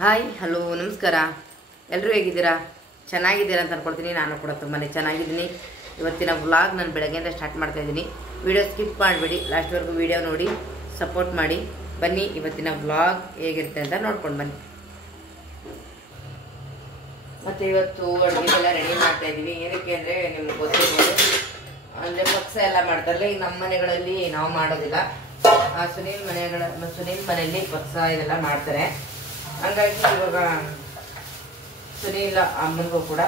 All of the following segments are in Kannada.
ಹಾಯ್ ಹಲೋ ನಮಸ್ಕಾರ. ಎಲ್ಲರೂ ಹೇಗಿದ್ದೀರಾ? ಚೆನ್ನಾಗಿದ್ದೀರಾ ಅಂತ ಅನ್ಕೊಳ್ತೀನಿ. ನಾನು ಕೂಡ ತುಂಬಾ ಚೆನ್ನಾಗಿದ್ದೀನಿ. ಇವತ್ತಿನ ವ್ಲಾಗ್ ನಾನು ಬೆಳಗ್ಗೆಯಿಂದ ಸ್ಟಾರ್ಟ್ ಮಾಡ್ತಾ ಇದ್ದೀನಿ. ವಿಡಿಯೋ ಸ್ಕಿಪ್ ಮಾಡಬೇಡಿ, ಲಾಸ್ಟ್ವರೆಗೂ ವಿಡಿಯೋ ನೋಡಿ ಸಪೋರ್ಟ್ ಮಾಡಿ. ಬನ್ನಿ ಇವತ್ತಿನ ವ್ಲಾಗ್ ಹೇಗಿರುತ್ತೆ ಅಂತ ನೋಡ್ಕೊಂಡು ಬನ್ನಿ. ಮತ್ತು ಇವತ್ತು ಅಡುಗೆಲ್ಲ ರೆಡಿ ಮಾಡ್ತಾ ಇದ್ದೀವಿ. ಏನಕ್ಕೆ ಅಂದರೆ ನಿಮ್ಗೆ ಗೊತ್ತಿರ್ಬೋದು, ಅಂದರೆ ಪಕ್ಷ ಎಲ್ಲ ಮಾಡ್ತಾರಲ್ಲ. ಈಗ ನಮ್ಮ ಮನೆಗಳಲ್ಲಿ ನಾವು ಮಾಡೋದಿಲ್ಲ. ಸುನೀಲ್ ಮನೆಯಲ್ಲಿ ಪಕ್ಷ ಇದೆಲ್ಲ ಮಾಡ್ತಾರೆ. ಹಂಗಾಗಿ ಇವಾಗ ಸುನೀಲ್ ಅಮ್ಮನಿಗೂ ಕೂಡ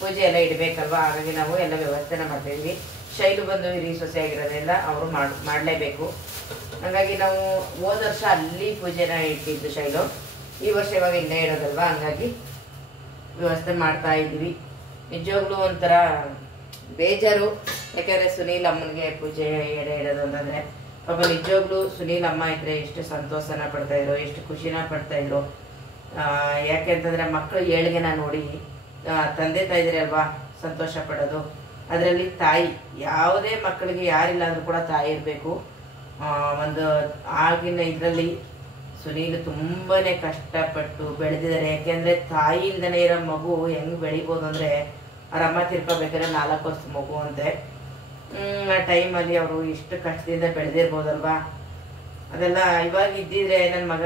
ಪೂಜೆ ಎಲ್ಲ ಇಡಬೇಕಲ್ವ. ಹಾಗಾಗಿ ನಾವು ಎಲ್ಲ ವ್ಯವಸ್ಥೆನ ಮಾಡ್ತಾಯಿದ್ವಿ. ಶೈಲು ಬಂದು ಹಿರಿ ಸೊಸೆ ಆಗಿರೋದ್ರಿಂದ ಅವರು ಮಾಡಲೇಬೇಕು. ಹಾಗಾಗಿ ನಾವು ಹೋದ ವರ್ಷ ಅಲ್ಲಿ ಪೂಜೆನ ಇಟ್ಟಿದ್ದು ಶೈಲು. ಈ ವರ್ಷ ಇವಾಗ ಇಲ್ಲೇ ಇರೋದಲ್ವ, ಹಂಗಾಗಿ ವ್ಯವಸ್ಥೆ ಮಾಡ್ತಾ ಇದ್ವಿ. ನಿಜವಾಗ್ಲೂ ಒಂಥರ ಬೇಜಾರು. ಯಾಕೆಂದರೆ ಸುನೀಲ್ ಅಮ್ಮನಿಗೆ ಪೂಜೆ ಎಡೆ ಇಡೋದು ಅಂತಂದರೆ ಪಾಪ ನಿಜವಾಗ್ಲೂ ಸುನೀಲ್ ಅಮ್ಮ ಇದ್ರೆ ಎಷ್ಟು ಸಂತೋಷನ ಪಡ್ತಾಯಿದ್ರು, ಎಷ್ಟು ಖುಷಿನ ಪಡ್ತಾಯಿದ್ರು. ಯಾಕೆಂತಂದರೆ ಮಕ್ಕಳು ಏಳ್ಗೆನ ನೋಡಿ ತಂದೆ ತಾಯಿದ್ರೆ ಅಲ್ವಾ ಸಂತೋಷ ಪಡೋದು. ಅದರಲ್ಲಿ ತಾಯಿ, ಯಾವುದೇ ಮಕ್ಕಳಿಗೆ ಯಾರಿಲ್ಲ ಅಂದರೂ ಕೂಡ ತಾಯಿ ಇರಬೇಕು. ಒಂದು ಆಗಿನ ಇದರಲ್ಲಿ ಸುನೀಲ್ ತುಂಬಾ ಕಷ್ಟಪಟ್ಟು ಬೆಳೆದಿದ್ದಾರೆ. ಯಾಕೆಂದರೆ ತಾಯಿಯಿಂದನೇ ಇರೋ ಮಗು ಹೆಂಗೆ ಬೆಳಿಬೋದು ಅಂದರೆ, ಅವ್ರ ಅಮ್ಮ ತಿರ್ಕೋಬೇಕಾದ್ರೆ 4 ವರ್ಷದ ಮಗು ಅಂತೆ. ಆ ಟೈಮಲ್ಲಿ ಅವರು ಎಷ್ಟು ಕಷ್ಟದಿಂದ ಬೆಳೆದಿರ್ಬೋದಲ್ವಾ. ಅದೆಲ್ಲ ಇವಾಗ ಇದ್ದಿದ್ರೆ ನನ್ನ ಮಗ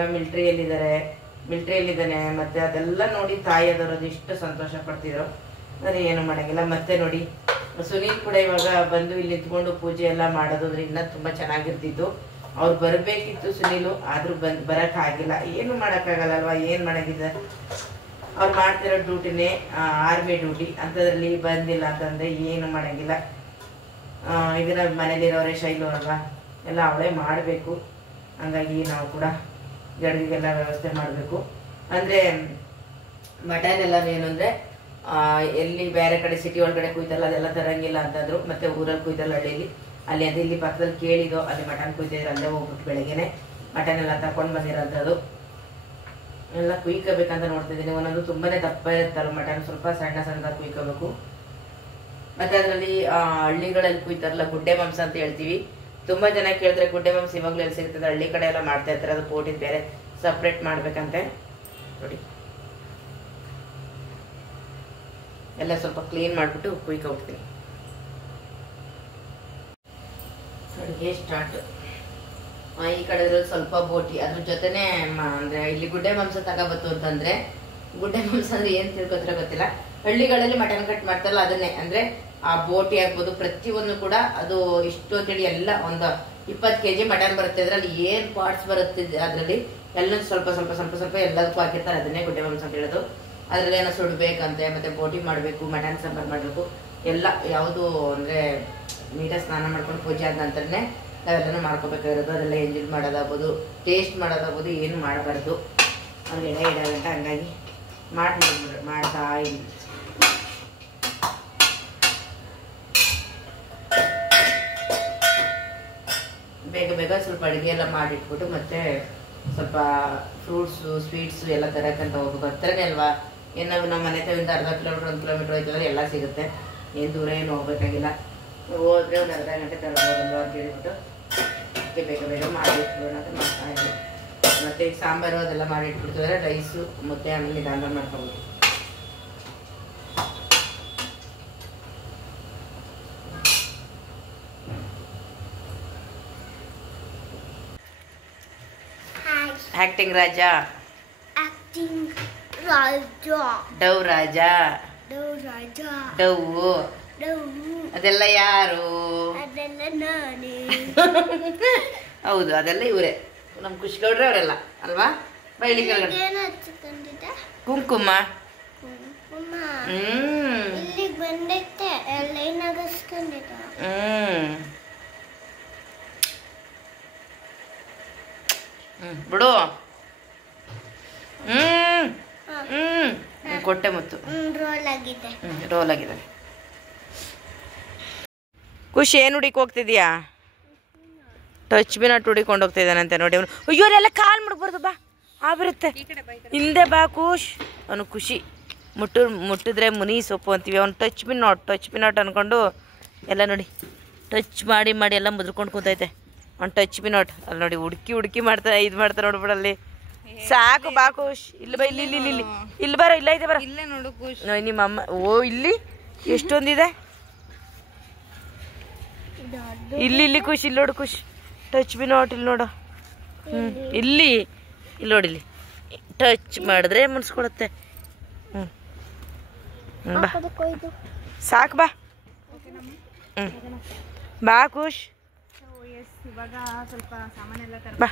ಮಿಲ್ಟ್ರಿಯಲ್ಲಿದ್ದಾನೆ ಮತ್ತು ಅದೆಲ್ಲ ನೋಡಿ ತಾಯಿಯದವರು ಎಷ್ಟು ಸಂತೋಷ ಪಡ್ತಿದ್ರು. ನಾನು ಏನು ಮಾಡೋಂಗಿಲ್ಲ. ಮತ್ತೆ ನೋಡಿ ಸುನೀಲ್ ಕೂಡ ಇವಾಗ ಬಂದು ಇಲ್ಲಿ ನಿಂತ್ಕೊಂಡು ಪೂಜೆ ಎಲ್ಲ ಮಾಡೋದಂದ್ರೆ ಇನ್ನೂ ತುಂಬ ಚೆನ್ನಾಗಿರ್ತಿತ್ತು. ಅವ್ರು ಬರಬೇಕಿತ್ತು ಸುನೀಲು, ಆದರೂ ಬರೋಕ್ಕಾಗಿಲ್ಲ. ಏನು ಮಾಡೋಕ್ಕಾಗಲ್ಲಲ್ವ, ಏನು ಮಾಡೋಕ್ಕಿದೆ. ಅವ್ರು ಮಾಡ್ತಿರೋ ಡ್ಯೂಟಿನೇ ಆರ್ಮಿ ಡ್ಯೂಟಿ ಅಂಥದ್ರಲ್ಲಿ ಬಂದಿಲ್ಲ ಅಂತಂದರೆ ಏನು ಮಾಡೋಂಗಿಲ್ಲ. ಇದನ್ನ ಮನೇಲಿರೋರೇ ಶೈಲು ಅಲ್ವಾ, ಎಲ್ಲ ಅವಳೇ ಮಾಡಬೇಕು. ಹಂಗಾಗಿ ನಾವು ಕೂಡ ಗಡಿಗೆಲ್ಲ ವ್ಯವಸ್ಥೆ ಮಾಡಬೇಕು. ಅಂದರೆ ಮಟನ್ ಎಲ್ಲ ಏನು ಅಂದರೆ ಎಲ್ಲಿ ಬೇರೆ ಕಡೆ ಸಿಟಿ ಒಳಗಡೆ ಕುಯ್ತಲ್ಲ ಅದೆಲ್ಲ ತರಂಗಿಲ್ಲ ಅಂತಂದರು. ಮತ್ತು ಊರಲ್ಲಿ ಕುಯ್ತಲ್ಲ ಹಳ್ಳಿಲಿ, ಅಲ್ಲಿ ಅದು ಇಲ್ಲಿ ಪಕ್ಕದಲ್ಲಿ ಕೇಳಿದೋ ಅಲ್ಲಿ ಮಟನ್ ಕುಯ್ತಿದ್ರು. ಅಲ್ಲೇ ಹೋಗ್ಬಿಟ್ಟು ಬೆಳಗ್ಗೆನೆ ಮಟನ್ ಎಲ್ಲ ತಗೊಂಡು ಬಂದಿರೋಂಥದ್ದು ಎಲ್ಲ ಕುಯ್ಕೋಬೇಕಂತ ನೋಡ್ತಿದ್ದೀನಿ. ಒಂದೊಂದು ತುಂಬಾ ದಪ್ಪ ಇರುತ್ತಲ್ಲ ಮಟನ್, ಸ್ವಲ್ಪ ಸಣ್ಣದಾಗಿ ಕುಯ್ಕೋಬೇಕು. ಮತ್ತು ಅದರಲ್ಲಿ ಹಳ್ಳಿಗಳಲ್ಲಿ ಕುಯ್ತಾರಲ್ಲ ಗುಡ್ಡೆ ಮಾಂಸ ಅಂತ ಹೇಳ್ತೀವಿ. ತುಂಬ ಜನ ಕೇಳಿದ್ರೆ ಗುಡ್ಡೆ ಮಾಂಸ ಇವಾಗಲೂ ಎಲ್ಲಿ ಸಿಗ್ತದೆ, ಹಳ್ಳಿ ಕಡೆ ಎಲ್ಲ ಮಾಡ್ತಾ ಇರ್ತಾರೆ. ಅದು ಪೋಟಿದ್ ಬೇರೆ ಸಪ್ರೇಟ್ ಮಾಡಬೇಕಂತೆ. ನೋಡಿ ಎಲ್ಲ ಸ್ವಲ್ಪ ಕ್ಲೀನ್ ಮಾಡಿಬಿಟ್ಟು ಕುಯ್ಕೊಬಿಡ್ತೀನಿ. ಅಡುಗೆ ಸ್ಟಾರ್ಟ್. ಈ ಕಡೆ ಸ್ವಲ್ಪ ಬೋಟಿ, ಅದ್ರ ಜೊತೆನೆ ಅಂದರೆ ಇಲ್ಲಿ ಗುಡ್ಡೆ ಮಾಂಸ ತಗೋಬತ್ತು ಅಂತಂದರೆ, ಗುಡ್ಡೆ ಮಾಂಸ ಅಂದರೆ ಏನು ತಿಳ್ಕೊತಿರೋ ಗೊತ್ತಿಲ್ಲ. ಹಳ್ಳಿಗಳಲ್ಲಿ ಮಟನ್ ಕಟ್ ಮಾಡ್ತಾರಲ್ಲ ಅದನ್ನೇ, ಅಂದರೆ ಆ ಬೋಟಿ ಆಗ್ಬೋದು ಪ್ರತಿಯೊಂದು ಕೂಡ ಅದು ಇಷ್ಟು ಅಂತೇಳಿ ಎಲ್ಲ ಒಂದು 20 kg ಮಟನ್ ಬರುತ್ತೆ. ಅದರಲ್ಲಿ ಏನು ಪಾರ್ಟ್ಸ್ ಬರುತ್ತೆ ಅದರಲ್ಲಿ ಎಲ್ಲ ಸ್ವಲ್ಪ ಎಲ್ಲದಕ್ಕೂ ಹಾಕಿರ್ತಾರೆ. ಅದನ್ನೇ ಗುಡ್ಡೆ ಮಾಂಸ ಅಂತ ಹೇಳೋದು. ಅದರಲ್ಲಿ ಏನೋ ಸುಡಬೇಕಂತೆ, ಮತ್ತು ಬೋಟಿ ಮಾಡಬೇಕು, ಮಟನ್ ಸಾಂಬಾರು ಮಾಡಬೇಕು, ಎಲ್ಲ ಯಾವುದು ಅಂದರೆ ನೀಟಾಗಿ ಸ್ನಾನ ಮಾಡ್ಕೊಂಡು ಪೂಜೆ ಆದ ನಂತರನೇ ನಾವೆಲ್ಲನೂ ಮಾಡ್ಕೋಬೇಕಾಗಿರೋದು. ಅದೆಲ್ಲ ಎಂಜಾಯ್ ಮಾಡೋದಾಗ್ಬೋದು, ಟೇಸ್ಟ್ ಮಾಡೋದಾಗ್ಬೋದು, ಏನು ಮಾಡಬಾರ್ದು ಅಲ್ಲಿ ಎಡೆ ಇಡೋದಂತ. ಹಂಗಾಗಿ ಮಾಡ್ತಾ ಇದ್ದೀವಿ. ಬೇಗ ಸ್ವಲ್ಪ ಅಡುಗೆ ಎಲ್ಲ ಮಾಡಿಟ್ಬಿಟ್ಟು ಮತ್ತೆ ಸ್ವಲ್ಪ ಫ್ರೂಟ್ಸು ಸ್ವೀಟ್ಸು ಎಲ್ಲ ತರಕ್ಕಂತ ಹೋಗ್ಬೇಕು. ಹತ್ರನೇ ಅಲ್ವಾ, ಏನು ನಮ್ಮ ಮನೆ ತವಿಂದ ಅರ್ಧ ಕಿಲೋಮೀಟ್ರ್ 1 ಕಿಲೋಮೀಟ್ರ್ ಹೋಯ್ತಂದ್ರೆ ಎಲ್ಲ ಸಿಗುತ್ತೆ. ಏನು ದೂರ ಏನು ಹೋಗ್ಬೇಕಾಗಿಲ್ಲ. ಹೋದರೆ ಒಂದು ಅರ್ಧ ಗಂಟೆ ತರಬೋದಲ್ವ ಅಂತ ಹೇಳ್ಬಿಟ್ಟು ಬೇಗ ಮಾಡಿಟ್ಬಿಡೋಣ ಅಂತ ಮಾಡ್ತಾ ಇದ್ದೀವಿ. ಮತ್ತು ಈಗ ಸಾಂಬಾರು ಅದೆಲ್ಲ ಮಾಡಿಟ್ಬಿಡ್ತಿದ್ರೆ ರೈಸು ಮುದ್ದೆ ಆಮೇಲೆ ನಿಧಾನ ಮಾಡ್ಕೊಬೋದು. ಆಕ್ಟಿಂಗ್ ರಾಜ, ಡವ್ ರಾಜ, ಡವ್ ಅದೆಲ್ಲ ಯಾರು? ಹೌದು, ಅದೆಲ್ಲ ಇವರೇ ನಮ್ಮ ಖುಷಿಗೌಡ್ರೆ ಅವರೆಲ್ಲ ಅಲ್ವಾ. ಬೈಲಿ ಕುಂಕುಮ. ಬಿಡು. ಕೊಟ್ಟೆ ಮುತ್ತು ರೋಲ್ ಆಗಿದೆ. ಖುಷಿ ಏನು ಹುಡಿಕ್ ಹೋಗ್ತಿದ್ಯಾ? ಟಚ್ ಬಿನಟ್ ಹುಡಿಕೊಂಡು ಹೋಗ್ತಾ ಇದ್ದಾನಂತೆ ನೋಡಿ ಅವನು. ಅಯ್ಯೋ ಎಲ್ಲ ಕಾಲು ಮುಡ್ಬಾರ್ದು, ಬಾ ಬರುತ್ತೆ ಹಿಂದೆ ಬಾ ಖುಷ್. ಅವನು ಖುಷಿ ಮುಟ್ಟಿದ್ರೆ ಮುನಿ ಸೊಪ್ಪು ಅಂತೀವಿ. ಅವ್ನು ಟಚ್ ಬಿನಟ್ ಅಂದ್ಕೊಂಡು ಎಲ್ಲ ನೋಡಿ ಟಚ್ ಮಾಡಿ ಎಲ್ಲ ಮುದ್ರಕೊಂಡು ಕೂತೈತೆ. ಅವ್ನು ಟಚ್ ಬಿ ನಾಟ್ ಅಲ್ಲಿ ನೋಡಿ ಹುಡುಕಿ ಮಾಡ್ತಾ ಇದು ಮಾಡ್ತಾ ನೋಡ್ಬಿಡಲ್ಲಿ ಸಾಕು ಬಾ ಖುಷ್. ಇಲ್ಲಿ ಬಾ, ಇಲ್ಲಿ ಇಲ್ಲಿ ಇಲ್ಲಿ ಇಲ್ಲಿ ಬರ, ಇಲ್ಲ ಇದೆ ಬರ. ಇಲ್ಲೇ ನೋಡು ಖುಷ್. ನಿಮ್ಮ ಅಮ್ಮ. ಓ ಇಲ್ಲಿ ಎಷ್ಟೊಂದಿದೆ. ಇಲ್ಲಿ ಇಲ್ಲಿ ಖುಷ್, ಇಲ್ಲಿ ನೋಡು ಖುಷ್. ಟಚ್ ಬಿ ನಾಟ್, ಇಲ್ಲಿ ನೋಡು. ಇಲ್ಲಿ ಇಲ್ಲಿ ನೋಡಿ, ಇಲ್ಲಿ ಟಚ್ ಮಾಡಿದ್ರೆ ಮುನ್ಸ್ಕೊಳತ್ತೆ. ಬಾ ಸಾಕು ಬಾ. ಬಾ ಖುಷ್. ಇವಾಗ ಸ್ವಲ್ಪ ಸಾಮಾನೆಲ್ಲ ಬಾ.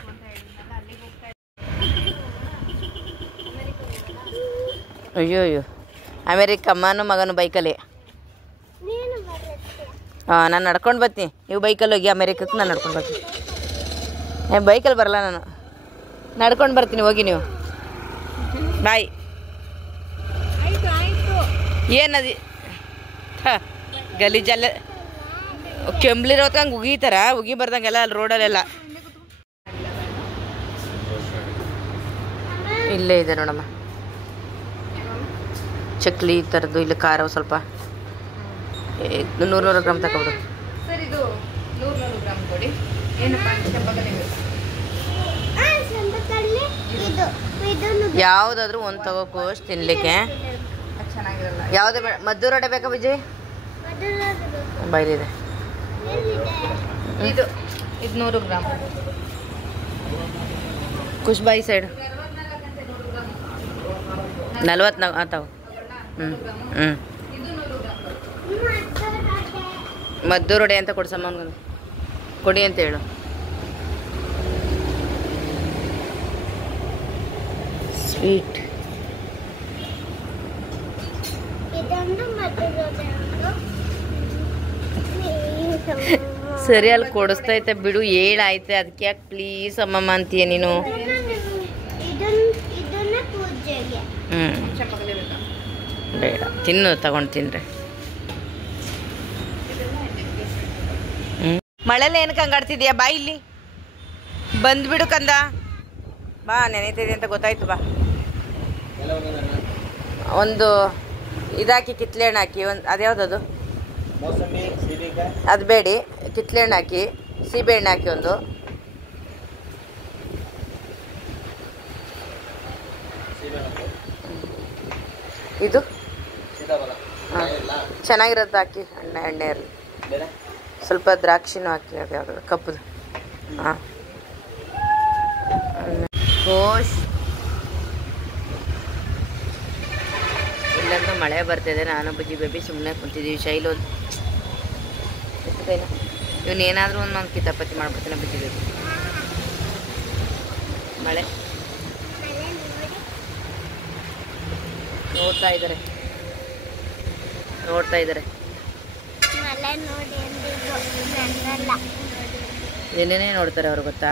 ಅಯ್ಯೋ ಅಯ್ಯೋ, ಅಮೇರಿಕಮ್ಮನು ಮಗನು ಬೈಕಲ್ಲಿ. ಹಾಂ, ನಾನು ನಡ್ಕೊಂಡು ಬರ್ತೀನಿ. ನೀವು ಬೈಕಲ್ಲಿ ಹೋಗಿ ಅಮೇರಿಕಕ್ಕೆ, ನಾನು ನಡ್ಕೊಂಡು ಬರ್ತೀನಿ. ಬೈಕಲ್ಲಿ ಬರಲ್ಲ, ನಾನು ನಡ್ಕೊಂಡು ಬರ್ತೀನಿ. ಹೋಗಿ ನೀವು. ಬಾಯ್. ಏನದು ಗಲೀಜಲ್ಲ, ಕೆಂಬ್ಲಿರೋತ್ ಹಂಗೆ ಉಗಿತಾರ, ಉಗಿ ಬರ್ದಂಗೆಲ್ಲ ಅಲ್ಲಿ ರೋಡಲ್ಲೆಲ್ಲ. ಇಲ್ಲೇ ಇದೆ ನೋಡಮ್ಮ ಚಕ್ಲಿ ಈ ಥರದ್ದು. ಇಲ್ಲಿ ಖಾರ ಸ್ವಲ್ಪ 100 ಗ್ರಾಮ್ ತಗೊಬಿಡು ಸರ್. ಇದು 100 ಗ್ರಾಮ್ ಕೊಡಿ. ಏನಪ್ಪ ಯಾವುದಾದ್ರೂ ಒಂದು ತಗೋಕೋಸ್ ತಿನ್ಲಿಕ್ಕೆ. ಚೆನ್ನಾಗಿರಲ್ಲ. ಯಾವುದೇ ಬೇಡ. ಮದ್ದೂರು ವಡೆ ಬೇಕಾ ವಿಜಯ್? ಬೈಲಿದೆ. ಇದು 100 ಗ್ರಾಮ್. ಖುಷ್ ಬಾಯಿ ಸೈಡ್ 40 ಆತಾವ. ಮದ್ದೂರು ವಡೆ ಅಂತ ಕೊಡ್ಸಮ್ಮ ಅವನಿಗೆ, ಕೊಡಿ ಅಂತ ಹೇಳು. ಸ್ವೀಟ್ ಸರಿ, ಅಲ್ಲಿ ಕೊಡಿಸ್ತೈತೆ ಬಿಡು. ಹೇಳಾಯ್ತೆ, ಅದಕ್ಕೆ ಯಾಕೆ ಪ್ಲೀಸ್ ಅಮ್ಮಮ್ಮ ಅಂತೀಯ ನೀನು? ಬೇಡ, ತಿನ್ನು, ತಗೊಂಡು ತಿನ್ರೆ. ಮಳೆಲ್ಲ ಏನಕ್ಕೆ ಹಂಗಾಡ್ತಿದ್ಯಾ? ಬಾ ಇಲ್ಲಿ ಬಂದ್ಬಿಡು ಕಂದ. ಬಾ, ನೆನೀತಿದೆ ಅಂತ ಗೊತ್ತಾಯ್ತು. ಬಾ, ಒಂದು ಇದಾಕಿ, ಕಿತ್ಲೆ ಹಣ್ಣು ಹಾಕಿ. ಒಂದು ಅದ್ಯಾವುದದು? ಅದು ಬೇಡಿ, ಕಿತ್ಲೆ ಹಣ್ಣು ಹಾಕಿ, ಸೀಬೆ ಹಣ್ಣು ಹಾಕಿ ಒಂದು. ಇದು ಚೆನ್ನಾಗಿರೋದು ಹಾಕಿ, ಎಣ್ಣೆ ಇರಲಿ. ಸ್ವಲ್ಪ ದ್ರಾಕ್ಷಿನೂ ಹಾಕಿ, ಅದು ಯಾವುದು ಕಪ್ಪದು. ಹಾಂ, ಕೋಶ್. ಇಲ್ಲಂತೂ ಮಳೆ ಬರ್ತಿದೆ. ನಾನು ಬಜ್ಜಿ ಬೇಬಿ ಸುಮ್ಮನೆ ಕುಂತಿದ್ದೀವಿ. ಶೈಲು ಇವನೇನಾದರೂ ಒಂದು ಕಿತಾಪತಿ ಮಾಡ್ಬಿಡ್ತಾನೆ ಬಜ್ಜಿ ಬೇಬಿ. ಮಳೆ ನೋಡ್ತಾ ಇದ್ದಾರೆ. ಏನೇನೇ ನೋಡ್ತಾರೆ ಅವ್ರು ಗೊತ್ತಾ?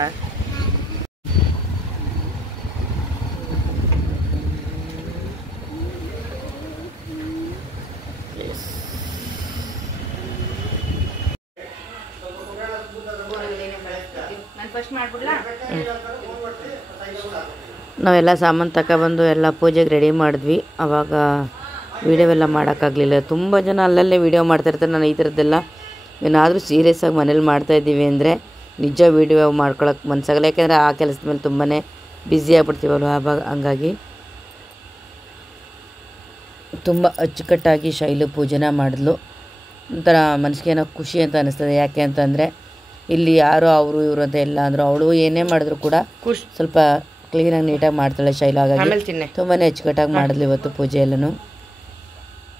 ನಾವೆಲ್ಲ ಸಾಮಾನು ತಗೊಬಂದು ಎಲ್ಲ ಪೂಜೆಗೆ ರೆಡಿ ಮಾಡಿದ್ವಿ. ಆವಾಗ ವೀಡಿಯೋವೆಲ್ಲ ಮಾಡೋಕ್ಕಾಗಲಿಲ್ಲ. ತುಂಬ ಜನ ಅಲ್ಲಲ್ಲೇ ವೀಡಿಯೋ ಮಾಡ್ತಾಯಿರ್ತಾರೆ. ನಾನು ಈ ಥರದ್ದೆಲ್ಲ ಏನಾದರೂ ಸೀರಿಯಸ್ಸಾಗಿ ಮನೇಲಿ ಮಾಡ್ತಾಯಿದ್ದೀವಿ ಅಂದರೆ ನಿಜ ವೀಡಿಯೋ ಮಾಡ್ಕೊಳಕ್ಕೆ ಮನಸ್ಸಾಗಲ್ಲ. ಯಾಕೆಂದರೆ ಆ ಕೆಲಸದ ಮೇಲೆ ತುಂಬಾ ಬ್ಯುಸಿ ಆಗ್ಬಿಡ್ತೀವಲ್ವ. ಆವಾಗ ಹಂಗಾಗಿ ತುಂಬ ಅಚ್ಚುಕಟ್ಟಾಗಿ ಶೈಲು ಪೂಜೆನ ಮಾಡಿದ್ಲು. ಒಂಥರ ಮನಸ್ಸಿಗೇನೋ ಖುಷಿ ಅಂತ ಅನ್ನಿಸ್ತದೆ. ಯಾಕೆ ಅಂತಂದರೆ ಇಲ್ಲಿ ಯಾರೋ ಅವರು ಇವರು ಅಂತ ಎಲ್ಲ ಅಂದರು. ಅವಳು ಏನೇ ಮಾಡಿದ್ರು ಕೂಡ ಸ್ವಲ್ಪ ಕ್ಲೀನಾಗಿ ನೀಟಾಗಿ ಮಾಡ್ತಾಳೆ ಶೈಲು. ಹಾಗಾಗಿ ತುಂಬಾ ಅಚ್ಚುಕಟ್ಟಾಗಿ ಮಾಡಿದ್ಲು ಇವತ್ತು ಪೂಜೆ ಎಲ್ಲನೂ.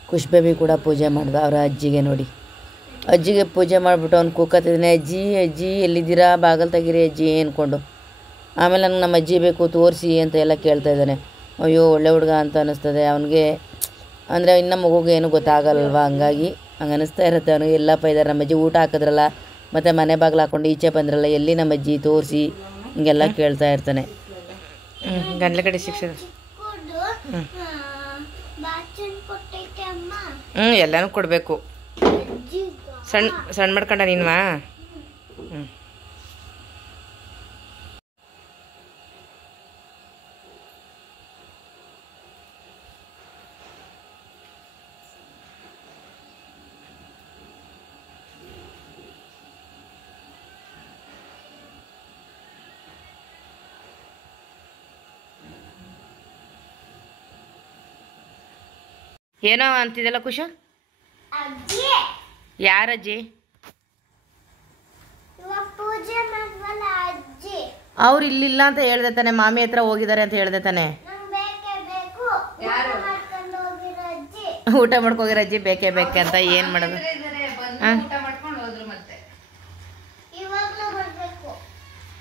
ಖುಷ್ ಬೇಬಿ ಕೂಡ ಪೂಜೆ ಮಾಡ್ದ. ಅವರ ಅಜ್ಜಿಗೆ ನೋಡಿ, ಅಜ್ಜಿಗೆ ಪೂಜೆ ಮಾಡಿಬಿಟ್ಟು ಅವ್ನು ಕೂಕತ್ತಿದ್ದಾನೆ. ಅಜ್ಜಿ ಅಜ್ಜಿ ಎಲ್ಲಿದ್ದೀರಾ, ಬಾಗಲ್ ತೆಗೀರಿ ಅಜ್ಜಿ ಅಂದ್ಕೊಂಡು. ಆಮೇಲೆ ನನಗೆ ನಮ್ಮ ಅಜ್ಜಿ ಬೇಕು ತೋರಿಸಿ ಅಂತ ಎಲ್ಲ ಕೇಳ್ತಾ ಇದ್ದಾನೆ. ಅಯ್ಯೋ ಒಳ್ಳೆ ಹುಡುಗ ಅಂತ ಅನ್ನಿಸ್ತದೆ ಅವನಿಗೆ. ಅಂದರೆ ಇನ್ನು ಮಗುಗೆ ಏನೂ ಗೊತ್ತಾಗಲ್ವ, ಹಂಗಾಗಿ ಹಂಗೆ ಅನ್ನಿಸ್ತಾ ಇರುತ್ತೆ ಅವನಿಗೆ. ಎಲ್ಲಪ್ಪ ಇದ್ದಾರೆ ನಮ್ಮ ಅಜ್ಜಿ, ಊಟ ಹಾಕಿದ್ರಲ್ಲ, ಮತ್ತು ಮನೆ ಬಾಗಿಲು ಹಾಕ್ಕೊಂಡು ಈಚೆ ಬಂದ್ರಲ್ಲ, ಎಲ್ಲಿ ನಮ್ಮ ಅಜ್ಜಿ ತೋರಿಸಿ ಹಿಂಗೆಲ್ಲ ಕೇಳ್ತಾ ಇರ್ತಾನೆ. ಗಂಡ್ಲ ಕಡೆ ಶಿಕ್ಷೆ ಎಲ್ಲನೂ ಕೊಡಬೇಕು. ಸಣ್ಣ ಮಾಡ್ಕೊಂಡ ನೀನ್ವಾ? ಏನೋ ಅಂತಿದ್ದಲ್ಲ ಖುಷ. ಯಾರಜ್ಜಿ? ಅವ್ರು ಇಲ್ಲಿಲ್ಲ ಅಂತ ಹೇಳ್ದೆ ತಾನೆ, ಮಾಮಿ ಹತ್ರ ಹೋಗಿದ್ದಾರೆ ಅಂತ ಹೇಳ್ದೆ ತಾನೆ. ಊಟ ಮಾಡ್ಕೋಗಿರೋ ಅಜ್ಜಿ ಬೇಕೇ ಬೇಕೆ ಅಂತ ಏನ್ ಮಾಡೋದು?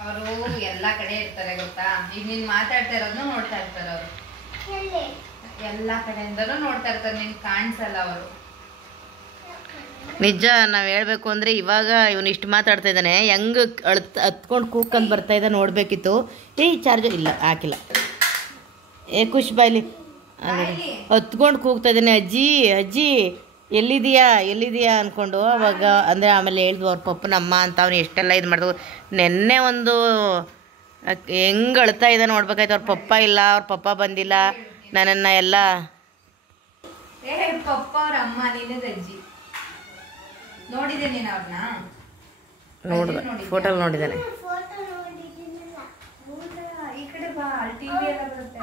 ಅವರು ಎಲ್ಲಾ ಕಡೆ ಇರ್ತಾರೆ ಗೊತ್ತಾ. ಈಗ ನೀನ್ ಮಾತಾಡ್ತಾ ಇರೋದನ್ನ ನೋಡ್ತಾ ಇರ್ತಾರೆ ಅವರು, ಎಲ್ಲಾ ಕಡೆಯಿಂದನೂ ನೋಡ್ತಾ ಇರ್ತಾರೆ, ನಿನ್ ಕಾಣಿಸಲ್ಲ ಅವರು. ನಿಜ ನಾವ್ ಹೇಳ್ಬೇಕು ಅಂದ್ರೆ ಇವಾಗ ಇವನು ಇಷ್ಟು ಮಾತಾಡ್ತಾ ಇದ್ದಾನೆ, ಹೆಂಗ್ ಹತ್ಕೊಂಡು ಕೂಕಂದ್ ಬರ್ತಾ ಇದ್ದ ನೋಡ್ಬೇಕಿತ್ತು. ಚಾರ್ಜ್ ಇಲ್ಲ, ಹಾಕಿಲ್ಲ. ಖುಷ್ ಬಾಯ್ಲಿ ಹತ್ಕೊಂಡು ಕೂಗ್ತಾ ಇದ್ದಾನೆ, ಅಜ್ಜಿ ಅಜ್ಜಿ ಎಲ್ಲಿದೀಯಾ ಅಂದ್ಕೊಂಡು. ಅವಾಗ ಅಂದರೆ ಆಮೇಲೆ ಹೇಳ್ದು ಅವ್ರ ಪಪ್ಪನ ಅಮ್ಮ ಅಂತ. ಅವ್ನು ಎಷ್ಟೆಲ್ಲ ಇದು ಮಾಡಿದ್ರು. ನೆನ್ನೆ ಒಂದು ಹೆಂಗೆ ಅಳ್ತಾ ಇದ್ದ ನೋಡ್ಬೇಕಾಯ್ತು. ಅವ್ರ ಪಪ್ಪ ಇಲ್ಲ, ಅವ್ರ ಪಪ್ಪ ಬಂದಿಲ್ಲ, ನನ್ನನ್ನು ಎಲ್ಲ ಪಪ್ಪ ಅವ್ರ ಅಮ್ಮ ನೀನೇ ಅಜ್ಜಿ. ನೋಡಿದೆ ನೀನು ಅವ್ರನ್ನ? ನೋಡಿದೆ, ಫೋಟೋ ನೋಡಿದ್ದಾನೆ. ಈ ಕಡೆ ಬಾ, ಅಲ್ಲಿ ಟಿವಿ ಎಲ್ಲ ಬರುತ್ತೆ.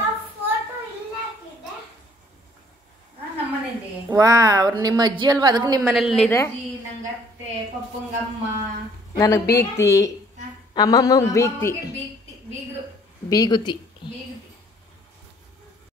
ನಮ್ಮನೇಲಿ ವಾ, ಅವ್ರು ನಿಮ್ಮ ಅಜ್ಜಿ ಅಲ್ವಾ? ಅದಕ್ಕೆ ನಿಮ್ಮ ಮನೇಲಿ ಇದೆ. ನಂಗತ್ತೆ, ಪಪ್ಪಂಗಮ್ಮ, ನನಗೆ ಬೀಗ್ತಿ, ಅಮ್ಮಮ್ಮಂಗೆ ಬೀಗ್ತಿ, ಬೀಗುತಿ. ಬೀಗುತಿ.